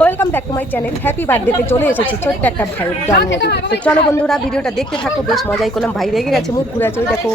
Welcome back to my channel. Happy বার্থডেতে চলে এসেছি ছোট্ট একটা ভাইয়ের জন্মদিন। তো চলো বন্ধুরা ভিডিওটা দেখতে থাকো, বেশ মজাই করলাম। ভাই রেগে গেছে, মুখ ঘুরে আছে, ওই দেখো।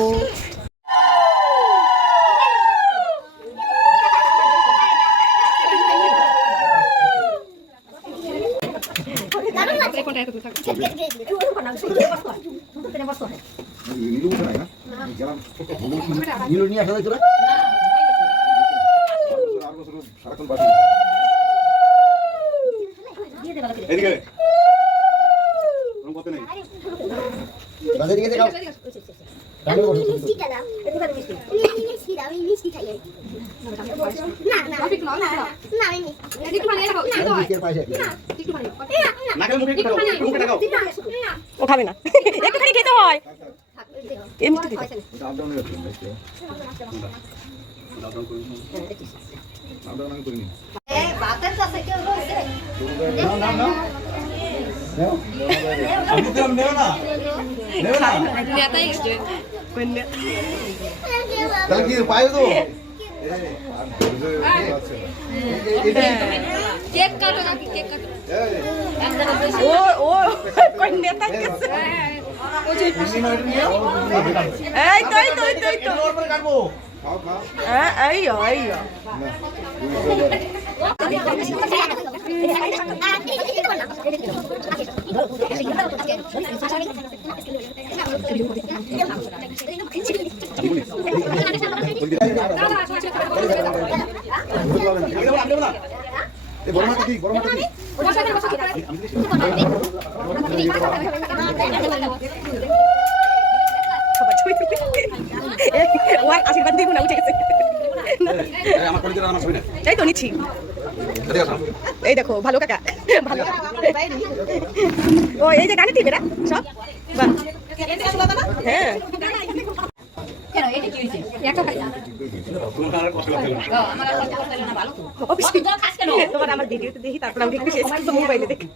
ও খাবে না, একটুখানি খেতে হয়। আশীর্বাদ দিব না, উঠে গেছে। এই তো নিচ্ছি, এই দেখো ভালো কাকা, ভালো। ও এই যে গানে টিপেরা সব, হ্যাঁ তোমার আমার ভিডিওতে দেখি, তারপর আমি একটু মোবাইলে দেখি।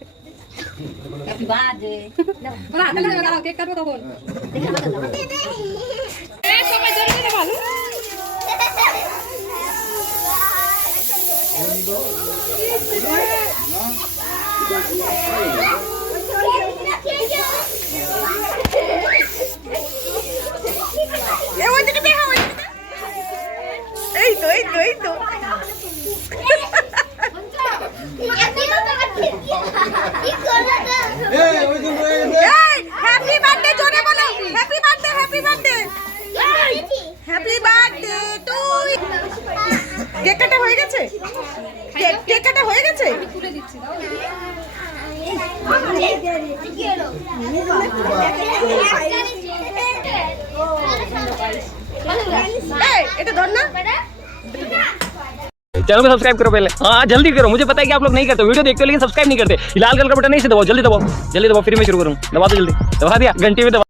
এই তো এই তো এই তো হ্যাপি বার্থডে জোরে বলো, happy birthday, happy birthday, happy birthday to. Cake কাটা হয়ে গেছে, কেক কাটা হয়ে গেছে। এটা ধর না, चैनल को सब्सक्राइब करो पहले। हाँ जल्दी करो, मुझे पता है कि आप लोग नहीं करते, वीडियो देखते हो लेकिन सब्सक्राइब नहीं करते। लाल कलर का बटन नहीं से दबाओ, जल्दी दबाओ, जल्दी दबाओ, फिर मैं शुरू करूँ। दबा दो जल्दी, दबा दिया, घंटी में दबा।